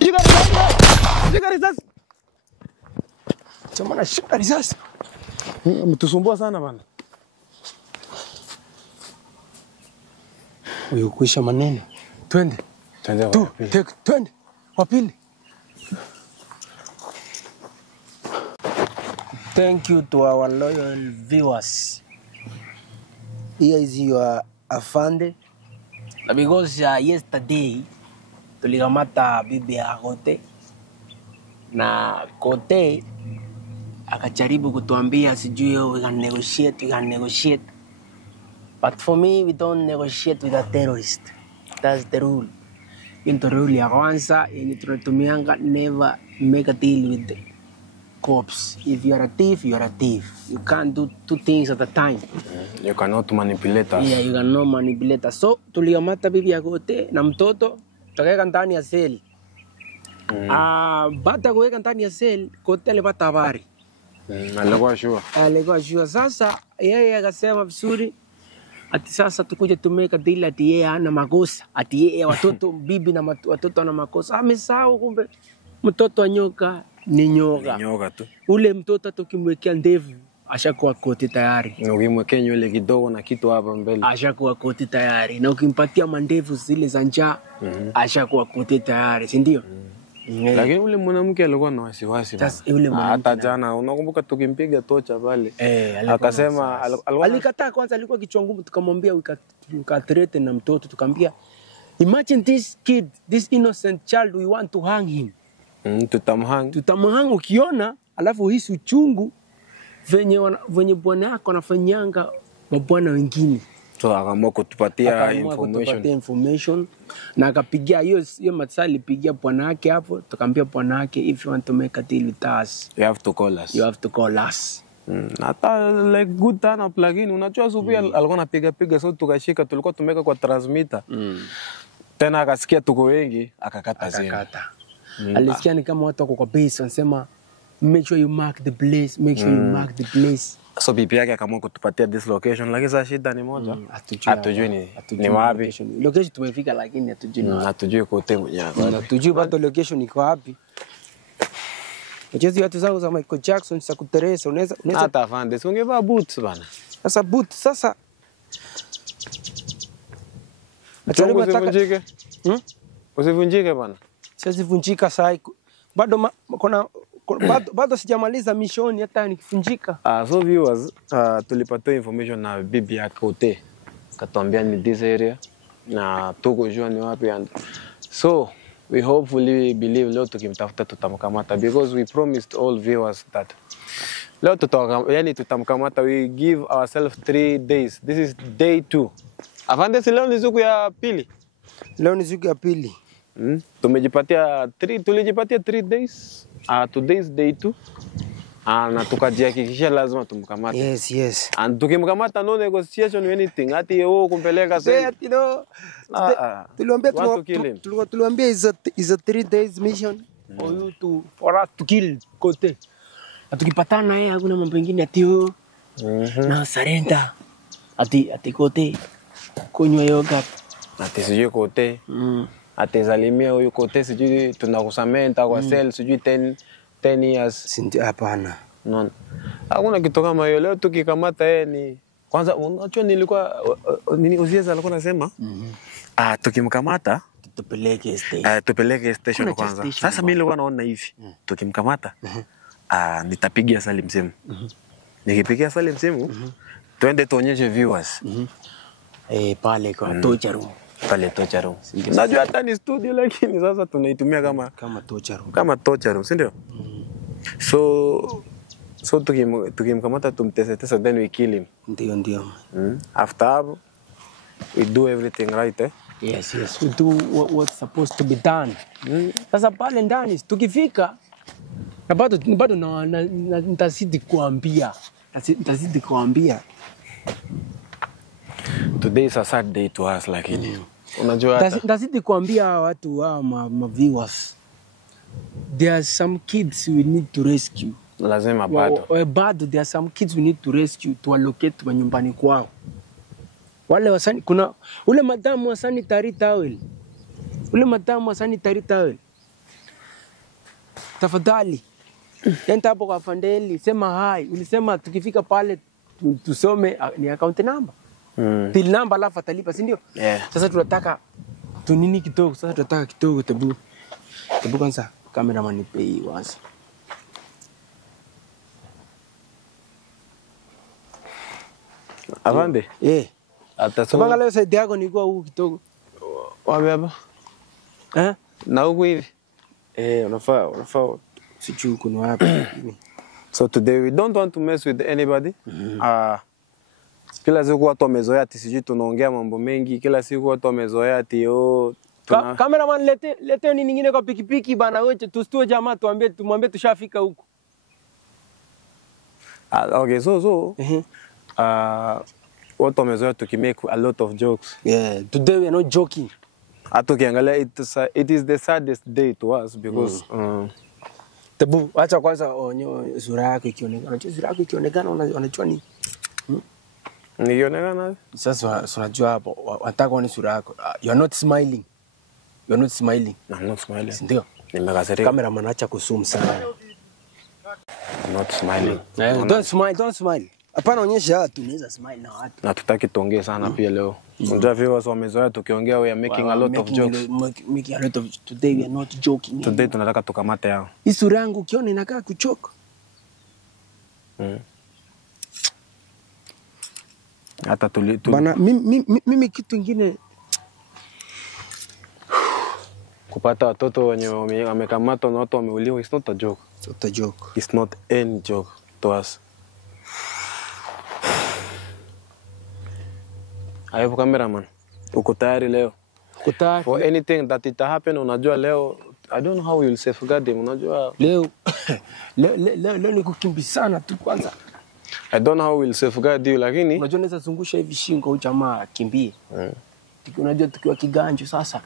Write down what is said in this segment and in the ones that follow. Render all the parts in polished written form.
Shika risasi. Chama na shika risasi. Mtusumbua sana bana. Huyu kuisha maneno. Twende. Twende. Wa pili. Thank you to our loyal viewers. Here is your afande. Because yesterday tulikamata bibi ya Kote na Kote akajaribu kutuambia sijui we can negotiate. But for me, we don't negotiate with a terrorist. That's the rule. In the rule ya kwanza, tunaitumianga never make a deal with the cops. If you are a thief, you are a thief. You can't do two things at a time. You cannot manipulate us. Yeah, you cannot manipulate us. So, tulikamata bibi ya Kote na mtoto, tukaweka ndani ya seli. Baada ya kuweka ndani ya seli, Kote alipata habari. Alikuwa sure. Sasa, yeye akasema vizuri, ati sasa tukuje tumeka deal ati yeye hana makosa. Ati yeye watoto, bibi na watoto wana makosa. Amesahau kumbe, mtoto wa nyoka ni nyoka. Ni nyoka tu. Ule mtoto tukimwekea ndevu ashakuwa Kote tayari. Na ukimwekea nywele kidogo na kitu hapa mbele ashakuwa Kote tayari. Na ukimpatia mandevu zile za njaa ashakuwa Kote tayari, si ndio? Lakini ule mwanamke alikuwa na wasiwasi. Hata jana unakumbuka tukimpiga tocha pale. Akasema alikataa kwanza, alikuwa kichwa ngumu, tukamwambia ukathreaten na mtoto, tukamwambia imagine this kid, this innocent child, we want to hang him. Tutamhang ukiona, alafu uhisi uchungu venye bwana yako anafanyanga mabwana wengine. So akaamua kutupatia information na akapigia hiyo masaa alipigia bwana yake hapo, tukamwambia bwana yake, if you want to make a deal with us, you have to call us. Hata like good turn up, lakini unajua Subi alikuwa anapiga so tukashika, tulikuwa tumeka kwa transmitter. Tena akasikia tuko wengi, akakata simu. Alisikia ni kama watu wako kwa base wanasema make sure you mark the place. So bibi yake akaamua kutupatia this location, lakini sasa shida ni moja. Hatujui ni wapi. Location tumefika lakini hatujui Kote mwenyewe. Hatujui bado location iko wapi. Mchezo watu zangu za Michael Jackson za kuteresa unaweza hata afande ungevaa boots bana. Sasa boots sasa. Usivunjike bana. Sasa vunjika saa bado bado sijamaliza mission hata nikifunjika. So viewers, tulipata information na bibi ya Kote. Katuambia ni this area na tuko jua ni wapi, and so we hopefully believe leo tukimtafuta tutamkamata, because we promised all viewers that leo tutamkamata. We give ourselves 3 days. This is day 2. Afande, leo ni siku ya pili. Tulijipatia 3 days. Today's day 2. Na tukajihakikisha lazima tumkamate. Yes. And tukimkamata no negotiation or anything. Ati yeye kumpeleka sasa. Tuliambia is a 3 days mission for us to kill Kote. Atukipatana yeye hakuna mambo mengine ati huyo. Na surrender. Ati Kote kunywa yoga. Ati sijui Kote. Atezalimia huyo Kote sijui tunakusamenta kwa cell sijui 10 years. Sindio? Hapana. No. Hakuna kitu kama hiyo. Leo tukikamata yeye ni kwanza unacho nilikuwa Uzieza alikuwa anasema tukimkamata tupeleke station kwanza. Sasa mimi nilikuwa naona hivi. Tukimkamata nitapigia Salim simu. Nikipigia Salim simu twende tuonyeshe viewers. Pale kwa torture room. Najua hata ni studio lakini sasa tunaitumia kama torture room, si ndio? So tukimkamata tumtesa then we kill him. Ndio. After we do everything right, eh? Yes. We do what's supposed to be done. Sasa pale ndani tukifika na bado nitazidi kuambia. Today is a sad day to us lakini. Unajua hata nitazidi kuambia watu wa ma viewers. There are some kids we need to rescue. Lazima bado. There are some kids we need to rescue to allocate kwa nyumbani kwao. Wale wasani kuna ule madamu wa sanitary towel. tafadhali. Nenda hapo kwa Fandeli, sema hi. Ulisema tukifika pale tusome ni account number. Till number alafu atalipa, si ndio? Yeah. Sasa tunataka tunini kidogo, sasa tunataka kidogo tebu. Tebu kwanza cameraman nipe hii wazi. Avande? Atasoma leo side yako ni kwa huko kidogo. Wapi hapa? Na huko hivi? Unafaa sijui kuna wapi. So today we don't want to mess with anybody. Kila siku watu wamezoea ati sijui tunaongea mambo mengi, kila siku watu wamezoea ati cameraman lete ni nyingine kwa pikipiki bana, wewe tusitue jamaa tumwambie tushafika huko. Okay, so watu wamezoea tukimake a lot of jokes. Yeah, today we are not joking. Hata ukiangalia it is the saddest day to us because Tebu, acha kwanza onyo sura yako ikionekana. Unajua sura yako ikionekana unajua ni nikionekana sasa unajua hapo wataka one sura yako. You are not smiling. You are not smiling. I'm not smiling. Ndio. Nimekasirika. Cameraman acha kusum sana. I'm not smiling. Don't smile. Hapana, onyesha watu unaweza smile na watu. Na tutaki tuongee sana pia leo. Unajua viewers wamezoea tukiongea we are making a lot of jokes. Making a lot of today we are not joking. Today tunataka tukamate yao. Hii sura yangu ukiona inakaa kuchoka. Hata bana mimi kitu kingine kupata watoto wenye wamekamatwa na watu wameuliwa, it's not a joke. It's not a joke. It's not any joke to us. Ayo cameraman, uko tayari leo? Uko tayari? For anything that it happen, unajua leo, I don't know how you'll safeguard them, unajua leo ni kukimbizana tu kwanza. I don't know how we'll safeguard you, lakini unajua naweza zungusha hivi shingo huyu jamaa kimbie. Unajua tukiwa kiganjo sasa.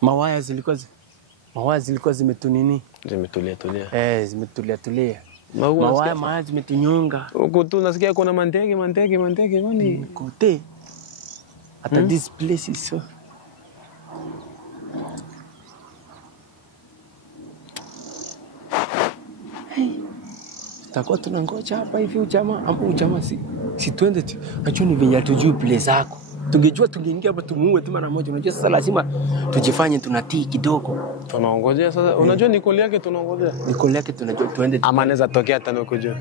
Mawaya zilikuwa zimetunini. Zimetulia. Zimetulia. Mawaya zimetunyonga. Huko tu nasikia kuna mantege kwani kote. Hata this place is so. Tutakuwa tunangoja hapa hivi ujamaa ama ujamaa si twende tu. Unajua ni venye tujue place zako. Tungejua tungeingia hapa tumuue tu mara moja. Unajua sasa lazima tujifanye tunatii kidogo. Tunaongojea sasa. Unajua Nicole yake tunaongojea. Nicole yake tunajua tuende. Ama anaweza tokea tano kujua.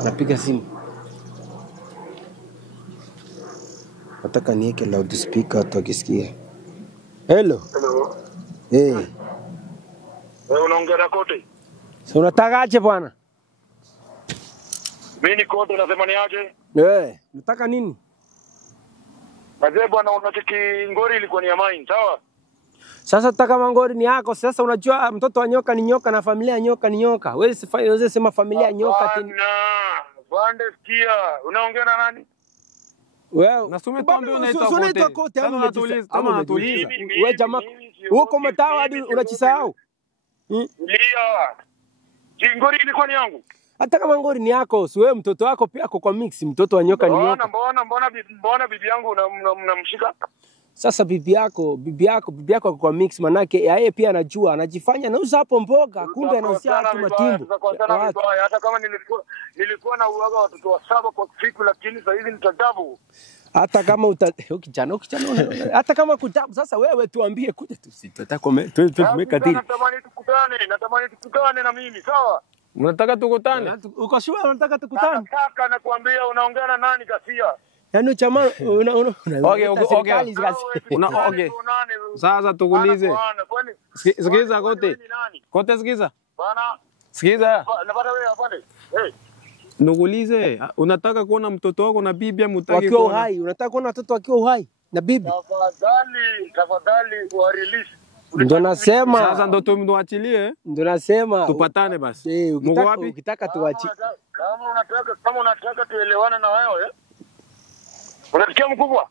Anapiga simu. Nataka niweke loudspeaker tukisikia. Hello. Unaongea na Kote? So unataka aje bwana? Mimi ni Kote, unasema ni aje? Unataka nini? Mazee bwana, unatiki ngori ilikuwa ni ya mine, sawa? Sasa tutaka mangori ni yako. Sasa unajua mtoto wa nyoka ni nyoka na familia ya nyoka ni nyoka. Wewe sema familia ya nyoka tena. Bande sikia, unaongea na nani? Wewe nasome tuambie unaitwa Kote. Kama unatuliza. Wewe jamaa huko mtawa hadi unachisahau. Ndio. Ngori ilikuwa ni yangu. Hata kama ngori ni yako, si wewe mtoto wako pia kwa mix, mtoto wa nyoka ni nyoka. Mbona bibi yangu unamshika? Sasa bibi yako kwa mix, manake yeye pia anajua, anajifanya anauza hapo mboga, kumbe anauzia watu matumbo. Hata kama nilikuwa na uaga watoto wa 7 kwa siku, lakini sasa hivi nitadabu. Hata kama ukijana hata kama kutabu. Sasa wewe tuambie kuja tusitata tumeka dili. Natamani tukutane na mimi, sawa? Mnataka tukutane? Uko sure unataka tukutane? Nataka nakwambia, unaongea na nani Gasia? Yaani chama Okay. Sasa tukuulize. Sikiza Kote sikiza. Bana. Sikiza. Napata wewe hapana. Nukuulize, unataka kuona mtoto wako na bibi mtaki wakiwa uhai? Unataka kuona watoto wakiwa uhai na bibi? Tafadhali wa release. Ndio nasema. Sasa ndo tumwachilie. Ndio nasema. Tupatane basi. Mungu wapi? Ukitaka tuachi. Kama unataka tuelewane na wewe. Unasikia mkubwa?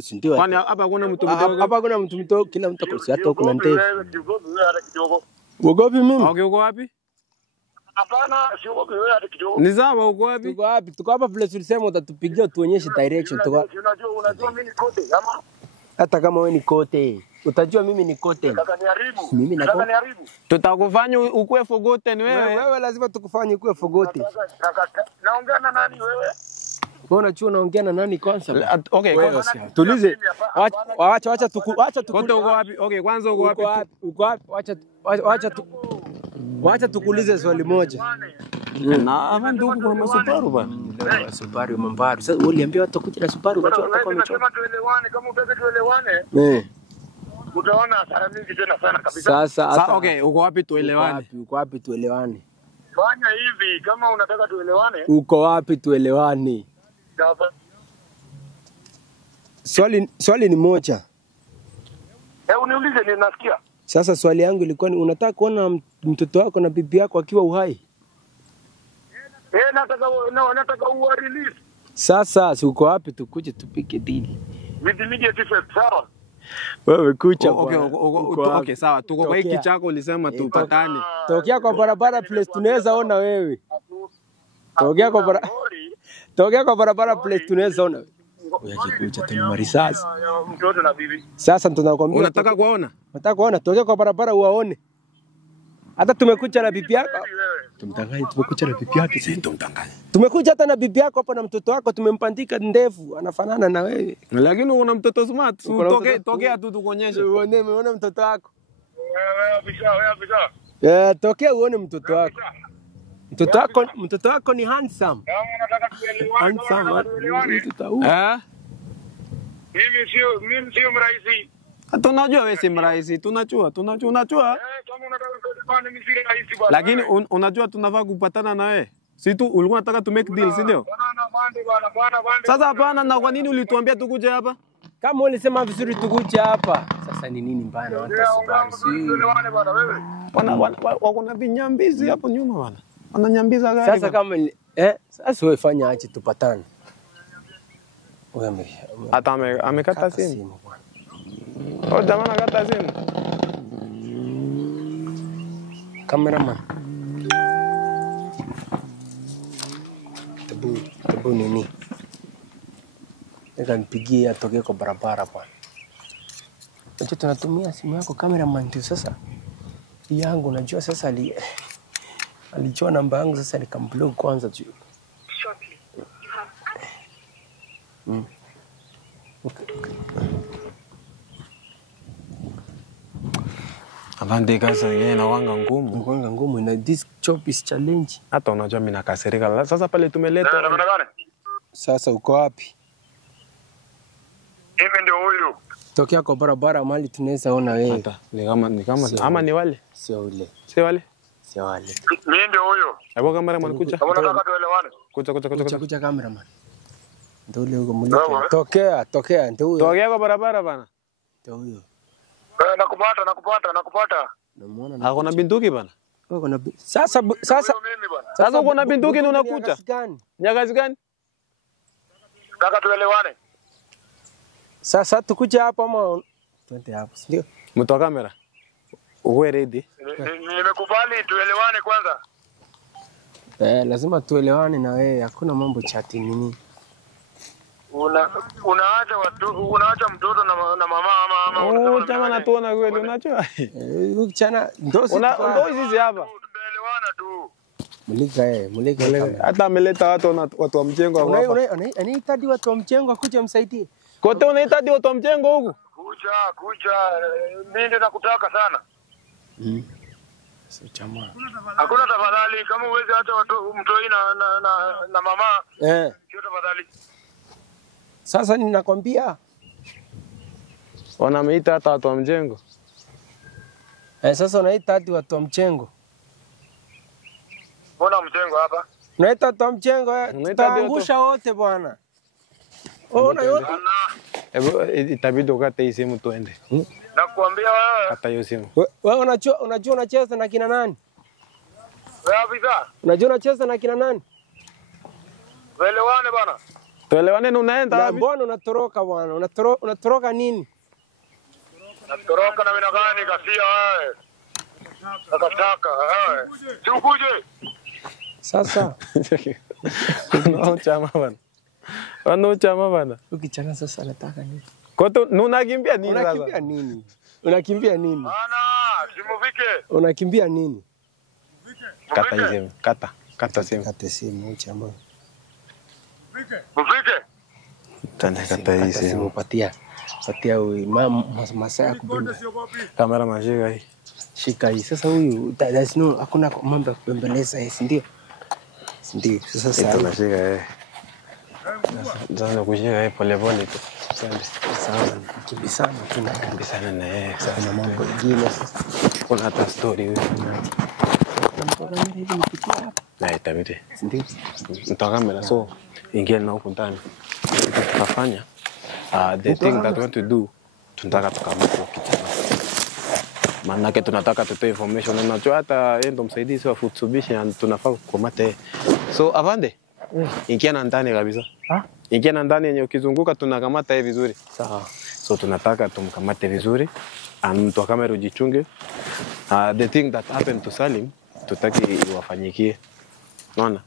Si ndio. Kwani hapa kuna mtu mdogo? Hapa kuna mtu mdogo, kila mtu kwa hata kuna ndevu. Ugopi mimi? Okay, uko wapi? Hapana, sio wewe hata kidogo. Ni sawa, uko wapi? Tuko wapi? Tuko hapa place ulisema utatupigia tuonyeshe direction. Unajua mimi ni Kote ama? Hata kama wewe ni Kote. Utajua mimi ni Koten. Nataka niharibu. Mimi nataka niharibu. Tutakufanya ukue forgotten wewe. Wewe lazima tukufanye ukue forgotten. Naongea na nani wewe? Wewe unachua unaongea na nani kwanza? Okay, tulize. Acha Kote uko wapi? Okay, kwanza uko wapi? Uko wapi? Wacha tukuulize swali moja. Na hapa ndio kuna masubaru bana. Subaru mambaru. Sasa uliambia watu kuja na Subaru unajua watakuwa wamechoma. Tuelewane, kama utaka tuelewane. Utaona hasara mingi tena sana kabisa. Sasa okay, uko wapi tuelewane? Uko wapi tuelewane? Fanya hivi kama unataka tuelewane. Uko wapi tuelewane? Swali ni moja. Uniulize ninasikia. Sasa swali yangu ilikuwa ni unataka kuona mtoto wako na bibi yako akiwa uhai? Nataka uwarelease. Sasa uko wapi tukuje tupike deal? With immediate effect, sawa? Wewe kucha. Okay, sawa. Tuko kwa hiki chako ulisema tupatane. Tokea kwa barabara place tunaweza ona wewe. Tokea kwa barabara place tunaweza ona. Uyaje kucha tena marisasi. Mtoto na bibi. Sasa tunakwambia unataka kuona? Nataka kuona. Tokea kwa barabara uwaone. Hata tumekuja na bibi yako. Tumtangaje tumekuja na bibi yake sasa tumtangaje. Tumekuja hata na bibi yako hapa na mtoto wako tumempandika ndevu anafanana na wewe. Lakini una mtoto smart. Tokea tu tukuonyeshe. Uone mtoto wako. Wewe tokea uone mtoto wako. Mtoto wako ni handsome. Handsome. Mimi sio mraisi. Tunajua wewe si mraisi. Tunajua. Kama unataka kufanya mimi si raisi bwana. Lakini unajua tunafaa kupatana na wewe. Si tu ulikuwa unataka to make deal, si ndio? Bwana. Sasa hapana, na kwa nini ulituambia tukuje hapa? Kama ulisema vizuri tukuje hapa. Sasa ni nini mbaya na watu wako na vinyambizi hapo nyuma bwana. Wananyambiza gari. Sasa kama sasa wewe fanya aje tupatane. Wewe hata amekata simu. Oh, jamaa anakata simu. Cameraman. Tabu nini? Nipigie atoke kwa barabara bwana. Acha tunatumia simu yako cameraman ndio sasa. Yangu najua sasa alijua namba yangu sasa nikamblock kwanza tu. Okay. Avande kazi yenyewe na wanga ngumu. Na this job is challenge. Hata unajua mimi nakasirika. Sasa pale tumeleta. Sasa uko wapi? Hivi ndio huyu. Tokea kwa barabara mali tunaweza ona wewe. Hata ni kama ama ni wale? Sio ule. Mimi ndio huyu. Hebu cameraman kuja. Kama unataka tuelewane. Kuja cameraman. Ndio ule uko mulika. Tokea ndio huyo. Tokea kwa barabara bana. Ndio huyo. Nakupata. Namuona. Hakuna binduki bana. Uko na sasa uko na binduki na unakuja. Nyakazi gani? Nataka tuelewane. Sasa tukuja hapa ama twende hapo, ndio? Mtu wa kamera. Uwe ready? Nimekubali tuelewane kwanza. Lazima tuelewane na wewe, hakuna mambo chati nini. Unaacha mtoto na mama ama unasema jamaa natuona kweli unachua. Uchana ndo hizi hapa. Tuelewana tu. Mulika. Hata ameleta watu wa mjengo hapa. Anahitaji watu wa mjengo kuja msaidie. Kote unahitaji watu wa mjengo huku? Kuja. Mimi ndio nakutaka sana. Sasa jamaa. Hakuna tafadhali kama uweze hata mtoi na mama. Sio tafadhali. Sasa ninakwambia wanameita hata watu wa mjengo. Sasa unaita hadi watu wa mjengo. Mbona mjengo hapa? Unaita watu wa mjengo, tutaangusha wote bwana. Ona yote. Itabidi ukate hii simu tuende. Nakwambia wewe. Hata hiyo simu. Wewe unajua unacheza na kina nani? Wewe afisa? Unajua unacheza na kina nani? Tuelewane bwana. Tuelewane unaenda wapi? Mbona unatoroka bwana? Unatoroka nini? Natoroka na mimi gani kasia wewe? Nakataka wewe. Si ukuje. Sasa. Chama bana. Chama bana. Ukichana sasa nataka nini? Koto unakimbia nini sasa? Unakimbia nini? Unakimbia nini? Bana, simuvike. Unakimbia nini? Kata hii simu. Kata simu. Kata simu chama. Muvike. Tana kata hii simu. Patia huyu masaa kubeba. Kamera mashika hii. Shika hii. Sasa huyu there's no hakuna mambo ya kubembeleza hii, ndio? Ndio. Sasa tunashika Sasa kushika pole pole tu. sawa, kimbisana Kimbisana na yeye. Kuna mambo mengine sasa. Kuna hata story huyu. Kamera hivi nipitia hapa. Na itabidi. Ndio. Mtoa kamera so ingia na huko ndani. Tutafanya the thing that we want to do, tunataka tukamata kijana. Maana tunataka tutoe information, unajua hata yeye ndo msaidizi wa Futsubishi na tunafaa kukamata. So Avande, ingia na ndani kabisa. Ingia na ndani yenye ukizunguka tunakamata yeye vizuri. Sawa. So tunataka tumkamate vizuri. Mtu wa kamera ujichunge. The thing that happened to Salim, tutaki iwafanyikie. Unaona?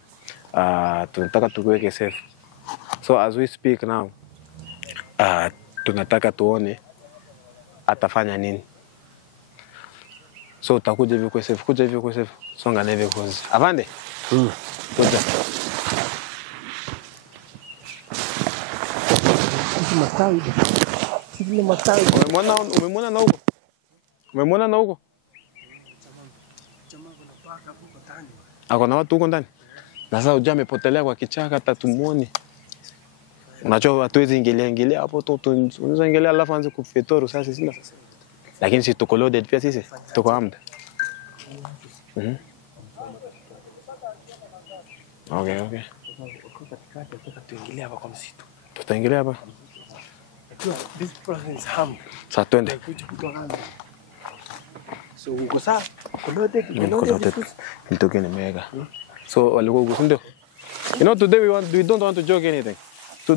Tunataka tukuweke safe. So as we speak now, tunataka tuone atafanya nini. So utakuja hivi kwa safe, kuja hivi kwa safe. Songa na hivi kwa safe. Avande? Kuja. Matawi. Sivile matawi. Umemwona na huko? Umemwona na huko? Ako na watu huko ndani. Na sasa ujia amepotelea kwa kichaka hata tumuone. Unajua hatuwezi ingilia hapo tu unaweza ingilia alafu anze kufetoru sasa sina. Lakini si tuko loaded pia sisi. Tuko armed. Okay. Tuingilia hapa kwa msitu. Tutaingilia hapa. This person is harmed. Sasa twende. So uko sawa? Kolode. Nitoke nimeweka. So walikuwa huko ndio. You know today we don't want to joke anything. To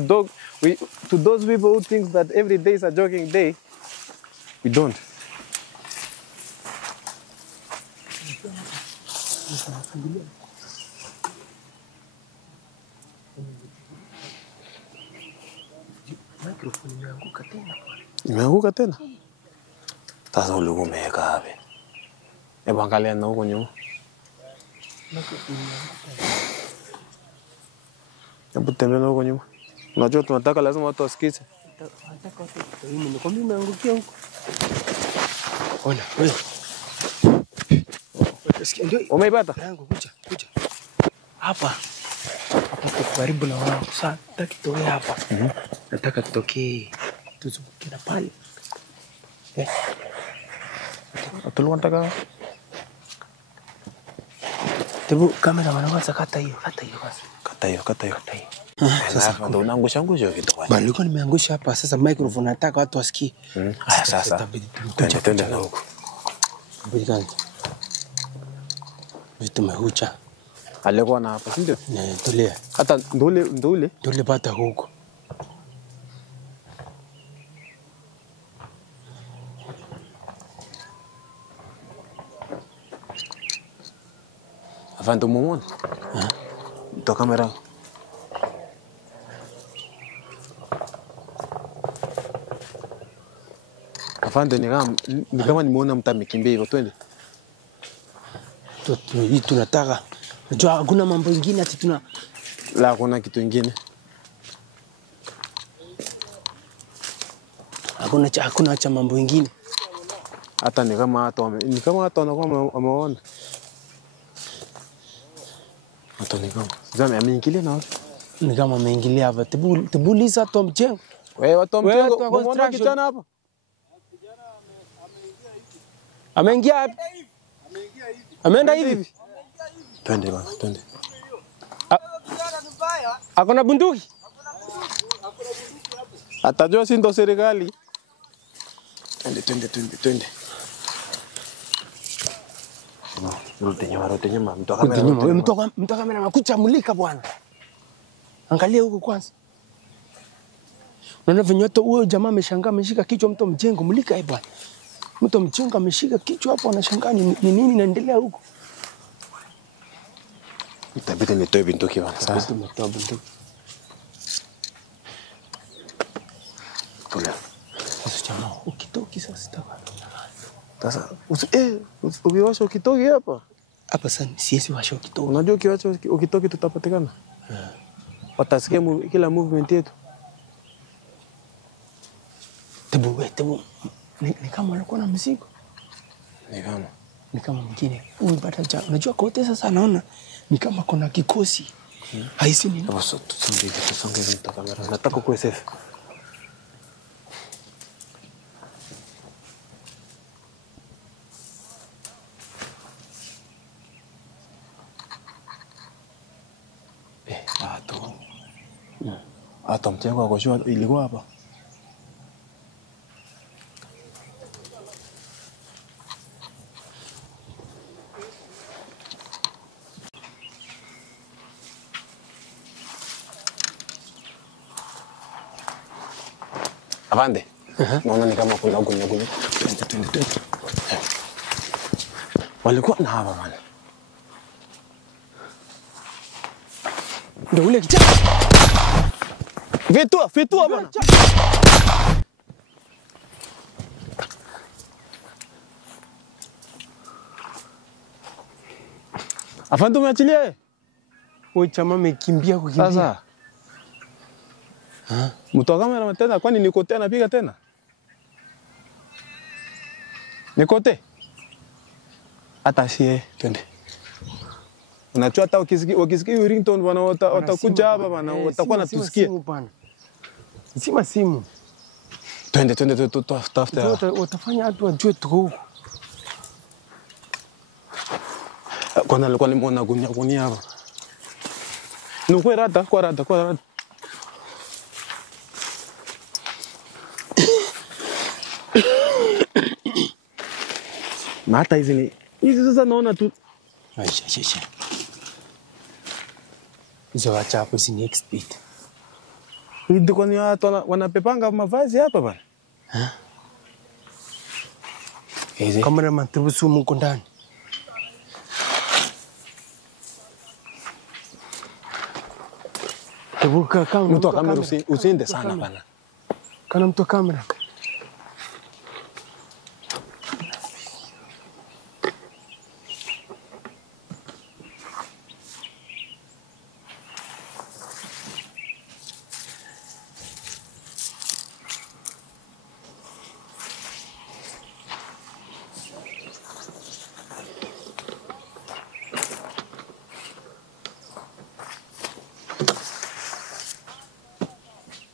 those people who think that every day is a joking day, we don't. Microphone imeanguka tena. Imeanguka tena? Sasa ulikuwa umeweka wapi? Hebu angalia na huko nyuma. Hebu tembea na huko nyuma. Unajua tunataka lazima watu wasikize. Nataka watu wasikize. Nimekwambia imeangukia huko. Ona, wewe. Umeipata? Yangu kuja. Hapa tuko karibu na wao. Sasa nataka tutoe hapa. Nataka tutokee tuzunguke na pale. Atulikuwa nataka Tebu kamera wanaanza kata hiyo basi. Kata hiyo. Sasa ndo unaangusha kitu bwana. Bali nilikuwa nimeangusha hapa sasa microphone nataka watu wasikie. Sasa twende na huko. Mbona vitu mehucha. Alikuwa na hapa, ndio? Tulia. Hata ndule pata huko. Avando muone. Toa kamera. Avando ni kama nimeona mtu amekimbia hivyo, twende. Hii tunataka. Unajua hakuna mambo mengine ati tuna la hakuna kitu kingine. Hakuna cha mambo mengine. Hata ni kama watu wanakuwa wameona. Hata ni kama Zame ameingilia na wapi? Ni kama ameingilia hapa. Tibuliza watu wa mjengo. Wewe watu wa mjengo, umeona kijana hapa? Ameingia wapi? Ameenda hivi. Twende bwana, twende. Akona bunduki? Atajua si ndo serikali. Twende. Rudi nyuma. Mtu kamera anakucha mulika bwana. Angalia huko kwanza. Unaona vinyoto huyo jamaa ameshangaa ameshika kichwa mtu mjengo mulika bwana. Mtu mjengo ameshika kichwa hapo anashangaa ni nini inaendelea huko. Itabidi nitoe bunduki bwana. Sasa tumetoa bunduki. Tulia. kisasi taka. Sasa ukiwasha ukitoki hapa. Hapa sana siwezi washa ukitoki. Unajua ukiwasha ukitoki tutapatikana. Watasikia kila movement yetu. Tebu. Ni kama alikuwa na mzigo. Ni kama mwingine. Huyu bata unajua kote sasa naona ni kama kuna kikosi. Haisi nini? Basi tusonge hivi kamera. Nataka kuwe safe. Hata mchengo wako shua ilikuwa hapa. Avande. Naona ni kama kuna gunya. Twende. Walikuwa na hapa bana. Ndio ule kijana. Vitua bana. Afande umeachilia? Wewe chama amekimbia kukimbia. Sasa. Mtu wa kamera tena kwani niko tena piga tena? Nikote. Hata sie twende. Unajua hata ukisikia ringtone bwana watakuja hapa bwana watakuwa natusikia. Sima simu. Twende tutafuta. Watafanya watu wajue tuko huko. Kwanza alikuwa nimeona gunia hapa. Nuko rada kwa rada. Na hata hizi sasa naona tu. Aisha. Hizo wacha hapo si next beat. Ndio kwani watu wanapepanga mavazi hapa bana. Hizi cameraman tubusu mko ndani. Tebuka kama mtu wa kamera usiende sana bana. Kana mtu wa kamera.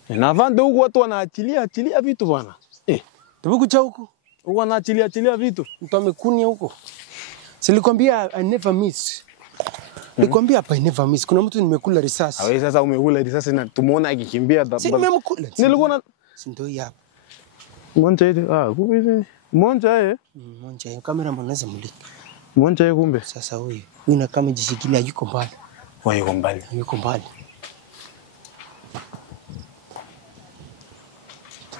Na vande huko watu wanaachilia vitu bwana. Tubukucha huko. Wanaachilia vitu. Mtu amekunia huko. Silikwambia I never miss. Nikwambia hapa I never miss. Kuna mtu nimekula risasi. Wewe sasa umekula risasi na tumuona akikimbia. Si nimemkula. Nilikuwa na ndio hapa. Monja hivi. Kumbe hivi. Monja Monja kamera mwanaweza mulika. Monja kumbe. Sasa huyu na kama jishikilia yuko mbali. Yuko mbali.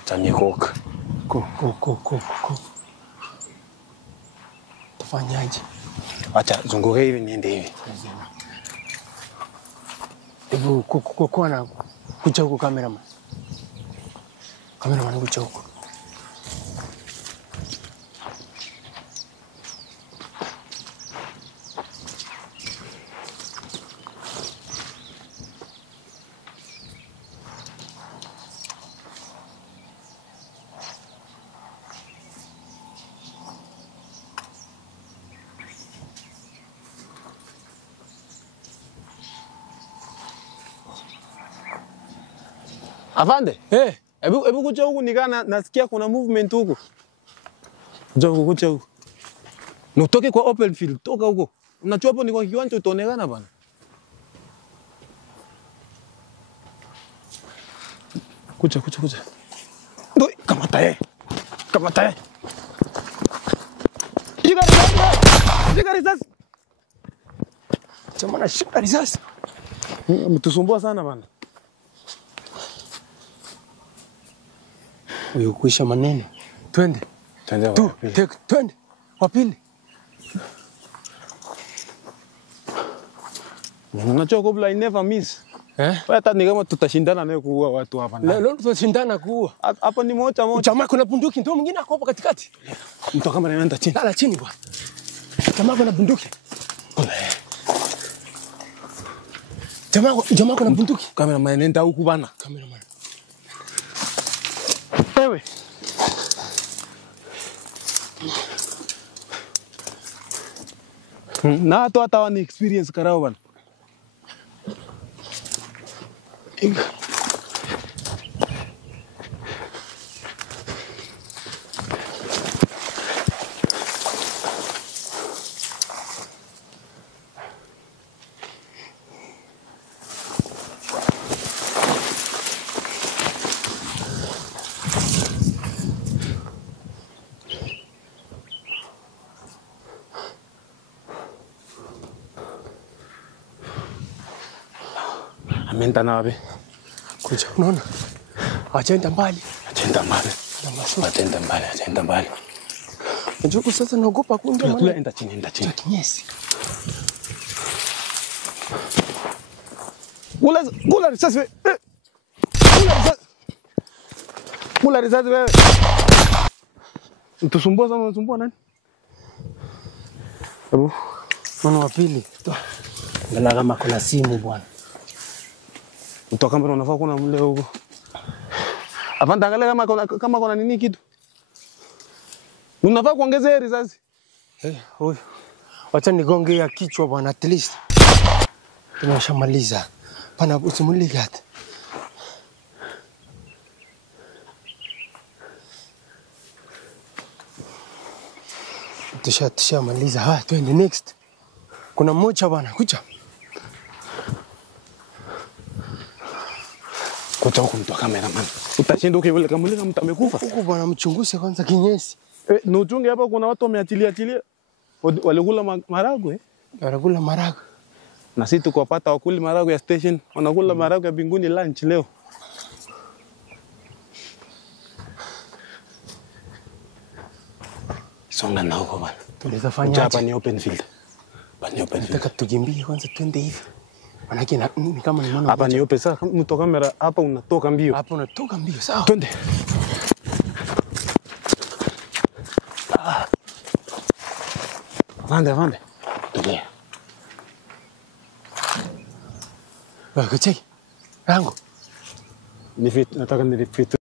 Tanikoka. Ko. Tafanyaje? Acha zunguka hivi niende hivi. Hebu kwa na kucha huko cameraman. Cameraman kucha huko. Afande? Hebu kucha huku nikana nasikia kuna movement huko. Kucha huko. Nutoke kwa open field, toka huko. Unajua hapo ni kwa kiwanja utaonekana bana. Kucha. Ndio kamata. Shika risasi. Chama na shika risasi. Mtusumbua sana bana. Huyo kuisha maneno. Twende. Twende. Wapili. Unajua kabla I never miss. Wewe hata ni kama tutashindana naye kuua watu hapa ndani. Leo tutashindana kuua. Hapa ni moja. Jamaa kuna bunduki ndio mwingine ako hapo katikati. Mtu kama anaenda chini. Lala chini bwana. Jamaa kuna bunduki. Jamaa kuna bunduki. Cameraman nenda huku bana. Cameraman. Wewe. Na hata wana experience karao bana. Amenta na wapi? Kuja, unaona? Ajenda mbali. Ajenda mbali. Njoo sasa naogopa kuingia mahali. Enda chini. Yes. Gula risasi wewe. Gula risasi wewe. Mtusumbua sana, unasumbua nani? Hebu, mwana wa pili. Angalia kama kuna simu bwana. Utoka mbona unafaa kuna mle huko. Afanda angalia kama kuna nini kitu. Unafaa kuongezea risasi. Huyu. Wacha nigonge ya kichwa bwana at least. Tunashamaliza. Pana usimulike hata. Tushamaliza. Haya, twende next. Kuna mmoja bwana, kuja. Kucha huko mtu cameraman. Utashinda ukivile kamulika mtu amekufa. Huko bwana mchunguze kwanza kinyesi. Na uchunge hapa kuna watu wameachilia. Walikula maragwe. Walikula maragwe. Na sisi tukopata wakuli maragwe ya station, wanakula maragwe ya Binguni lunch leo. Songa na huko bwana. Tunaweza fanya hapa ni open field. Nataka tukimbie kwanza twende hivi. Manake ni kama ni mwana. Hapa ni open sasa, mtu kamera hapa unatoka mbio. Hapa unatoka mbio, sawa. Twende. Vande. Tulia. Wewe cheki. Rango. Nataka ni fit.